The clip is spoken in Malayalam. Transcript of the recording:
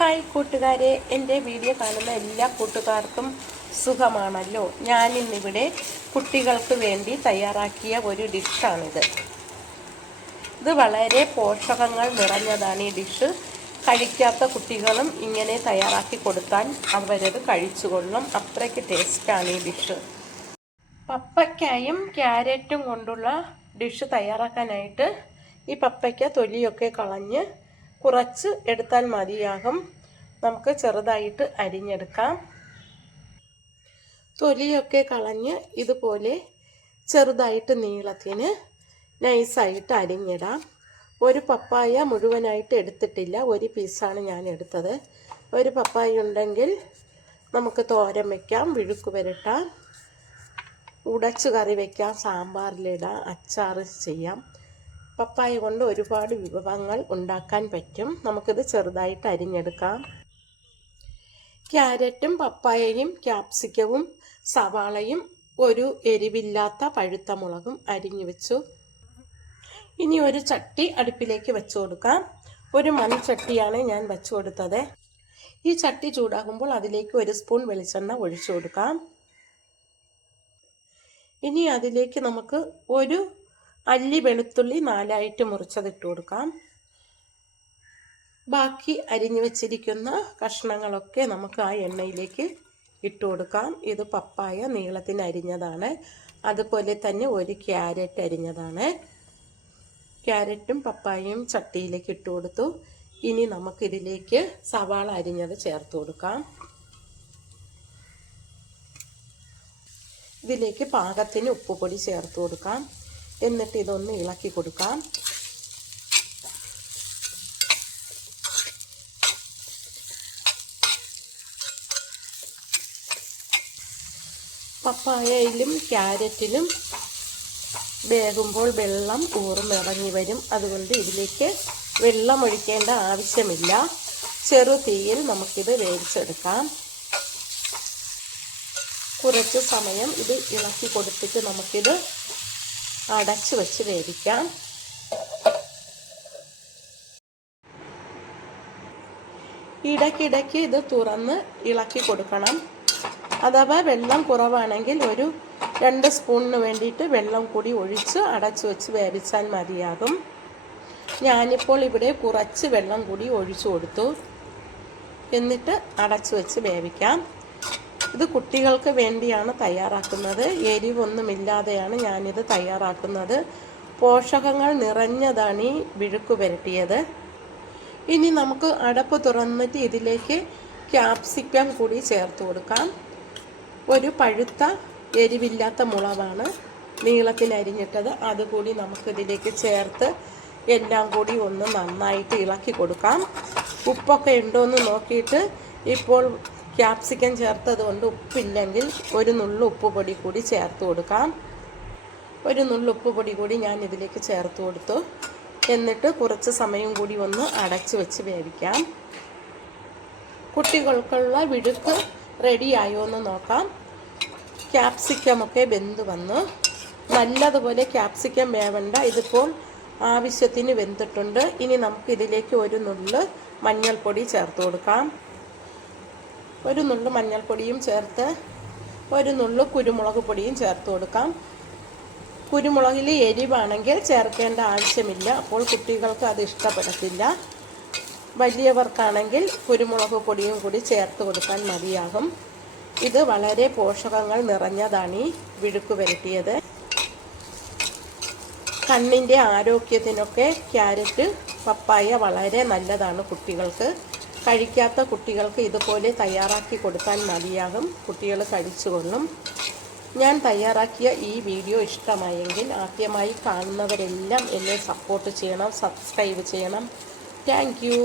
ഹായ് കൂട്ടുകാരെ, എൻ്റെ വീഡിയോ കാണുന്ന എല്ലാ കൂട്ടുകാർക്കും സുഖമാണല്ലോ. ഞാനിന്നിവിടെ കുട്ടികൾക്ക് വേണ്ടി തയ്യാറാക്കിയ ഒരു ഡിഷാണിത്. ഇത് വളരെ പോഷകങ്ങൾ നിറഞ്ഞതാണ്. ഈ ഡിഷ് കഴിക്കാത്ത കുട്ടികളും ഇങ്ങനെ തയ്യാറാക്കി കൊടുത്താൽ അവരത് കഴിച്ചുകൊള്ളും. അത്രയ്ക്ക് ടേസ്റ്റാണ് ഈ ഡിഷ്. പപ്പയ്ക്കായും ക്യാരറ്റും കൊണ്ടുള്ള ഡിഷ് തയ്യാറാക്കാനായിട്ട് ഈ പപ്പയ്ക്ക തൊലിയൊക്കെ കളഞ്ഞ് കുറച്ച് എടുത്താൽ മതിയാകും. നമുക്ക് ചെറുതായിട്ട് അരിഞ്ഞെടുക്കാം. തൊലിയൊക്കെ കളഞ്ഞ് ഇതുപോലെ ചെറുതായിട്ട് നീളത്തിന് നൈസായിട്ട് അരിഞ്ഞിടാം. ഒരു പപ്പായ മുഴുവനായിട്ട് എടുത്തിട്ടില്ല, ഒരു പീസാണ് ഞാൻ എടുത്തത്. ഒരു പപ്പായ ഉണ്ടെങ്കിൽ നമുക്ക് തോരൻ വയ്ക്കാം, വിഴുക്ക് പുരട്ടാം, ഉടച്ച് കറി വയ്ക്കാം, സാമ്പാറിലിടാം, അച്ചാർ ചെയ്യാം. പപ്പായ കൊണ്ട് ഒരുപാട് വിഭവങ്ങൾ ഉണ്ടാക്കാൻ പറ്റും. നമുക്കിത് ചെറുതായിട്ട് അരിഞ്ഞെടുക്കാം. ക്യാരറ്റും പപ്പായയും ക്യാപ്സിക്കവും സവാളയും ഒരു എരിവില്ലാത്ത പഴുത്ത മുളകും അരിഞ്ഞു വെച്ചു. ഇനി ഒരു ചട്ടി അടുപ്പിലേക്ക് വെച്ചു കൊടുക്കാം. ഒരു മൺചട്ടിയാണ് ഞാൻ വെച്ചു കൊടുത്തത്. ഈ ചട്ടി ചൂടാകുമ്പോൾ അതിലേക്ക് ഒരു സ്പൂൺ വെളിച്ചെണ്ണ ഒഴിച്ചു കൊടുക്കാം. ഇനി അതിലേക്ക് നമുക്ക് ഒരു അല്ലി വെളുത്തുള്ളി 4 മുറിച്ചതിട്ട് കൊടുക്കാം. ബാക്കി അരിഞ്ഞു വെച്ചിരിക്കുന്ന കഷ്ണങ്ങളൊക്കെ നമുക്ക് ആ എണ്ണയിലേക്ക് ഇട്ട് കൊടുക്കാം. ഇത് പപ്പായ നീളത്തിന് അരിഞ്ഞതാണ്. അതുപോലെ തന്നെ ഒരു ക്യാരറ്റ് അരിഞ്ഞതാണ്. ക്യാരറ്റും പപ്പായയും ചട്ടിയിലേക്ക് ഇട്ട് കൊടുത്തു. ഇനി നമുക്കിതിലേക്ക് സവാള അരിഞ്ഞത് ചേർത്ത് കൊടുക്കാം. ഇതിലേക്ക് പാകത്തിന് ഉപ്പുപൊടി ചേർത്ത് കൊടുക്കാം. എന്നിട്ട് ഇതൊന്ന് ഇളക്കി കൊടുക്കാം. പപ്പായയിലും ക്യാരറ്റിലും വേകുമ്പോൾ വെള്ളം ഊർന്നിറങ്ങി വരും. അതുകൊണ്ട് ഇതിലേക്ക് വെള്ളം ഒഴിക്കേണ്ട ആവശ്യമില്ല. ചെറു തീയിൽ നമുക്കിത് വേവിച്ചെടുക്കാം. കുറച്ച് സമയം ഇത് ഇളക്കി കൊടുത്തിട്ട് നമുക്കിത് അടച്ചു വെച്ച് വേവിക്കാം. ഇടയ്ക്കിടയ്ക്ക് ഇത് തുറന്ന് ഇളക്കി കൊടുക്കണം. അഥവാ വെള്ളം കുറവാണെങ്കിൽ ഒരു 2 സ്പൂണിന് വേണ്ടിയിട്ട് വെള്ളം കൂടി ഒഴിച്ച് അടച്ചു വെച്ച് വേവിച്ചാൽ മതിയാകും. ഞാനിപ്പോൾ ഇവിടെ കുറച്ച് വെള്ളം കൂടി ഒഴിച്ചു കൊടുത്തു. എന്നിട്ട് അടച്ചു വെച്ച് വേവിക്കാം. ഇത് കുട്ടികൾക്ക് വേണ്ടിയാണ് തയ്യാറാക്കുന്നത്. എരിവൊന്നുമില്ലാതെയാണ് ഞാനിത് തയ്യാറാക്കുന്നത്. പോഷകങ്ങൾ നിറഞ്ഞതാണ് ഈ വിഴുക്ക് പുരട്ടിയത്. ഇനി നമുക്ക് അടപ്പ് തുറന്നിട്ട് ഇതിലേക്ക് ക്യാപ്സിക്കം കൂടി ചേർത്ത് കൊടുക്കാം. ഒരു പഴുത്ത എരിവില്ലാത്ത മുളകാണ് നീളത്തിൽ അരിഞ്ഞിട്ടത്. അതുകൂടി നമുക്കിതിലേക്ക് ചേർത്ത് എല്ലാം കൂടി ഒന്ന് നന്നായിട്ട് ഇളക്കി കൊടുക്കാം. ഉപ്പൊക്കെ ഉണ്ടോ എന്ന് നോക്കിയിട്ട്, ഇപ്പോൾ ക്യാപ്സിക്കം ചേർത്തത് കൊണ്ട് ഉപ്പില്ലെങ്കിൽ ഒരു നുള്ളു ഉപ്പുപൊടി കൂടി ചേർത്ത് കൊടുക്കാം. ഒരു നുള്ളു ഉപ്പുപൊടി കൂടി ഞാൻ ഇതിലേക്ക് ചേർത്ത് കൊടുത്തു. എന്നിട്ട് കുറച്ച് സമയം കൂടി ഒന്ന് അടച്ചു വെച്ച് വേവിക്കാം. കുട്ടികൾക്കുള്ള വിഴുക്ക് റെഡിയായോ എന്ന് നോക്കാം. ക്യാപ്സിക്കമൊക്കെ വെന്ത് വന്നു. നല്ലതുപോലെ ക്യാപ്സിക്കം വേവണ്ട, ഇതിപ്പോൾ ആവശ്യത്തിന് വെന്തിട്ടുണ്ട്. ഇനി നമുക്കിതിലേക്ക് ഒരു നുള്ളു മഞ്ഞൾപ്പൊടി ചേർത്ത് കൊടുക്കാം. ഒരു നുള്ളു മഞ്ഞൾപ്പൊടിയും ചേർത്ത് ഒരു നുള്ളു കുരുമുളക് പൊടിയും ചേർത്ത് കൊടുക്കാം. കുരുമുളകിൽ എരിവാണെങ്കിൽ ചേർക്കേണ്ട ആവശ്യമില്ല, അപ്പോൾ കുട്ടികൾക്ക് അത് ഇഷ്ടപ്പെടത്തില്ല. വലിയവർക്കാണെങ്കിൽ കുരുമുളക് പൊടിയും കൂടി ചേർത്ത് കൊടുക്കാൻ മതിയാകും. ഇത് വളരെ പോഷകങ്ങൾ നിറഞ്ഞതാണ് ഈ വിഴുക്ക് പുരട്ടിയത്. കണ്ണിൻ്റെ ആരോഗ്യത്തിനൊക്കെ ക്യാരറ്റ് പപ്പായ വളരെ നല്ലതാണ് കുട്ടികൾക്ക്. കഴിക്കാത്ത കുട്ടികൾക്ക് ഇതുപോലെ തയ്യാറാക്കി കൊടുത്താൽ മതിയാകും. കുട്ടികൾ കഴിച്ചുകൊള്ളും. ഞാൻ തയ്യാറാക്കിയ ഈ വീഡിയോ ഇഷ്ടമായെങ്കിൽ ആദ്യമായി കാണുന്നവരെല്ലാം എന്നെ സപ്പോർട്ട് ചെയ്യണം, സബ്സ്ക്രൈബ് ചെയ്യണം. Thank you.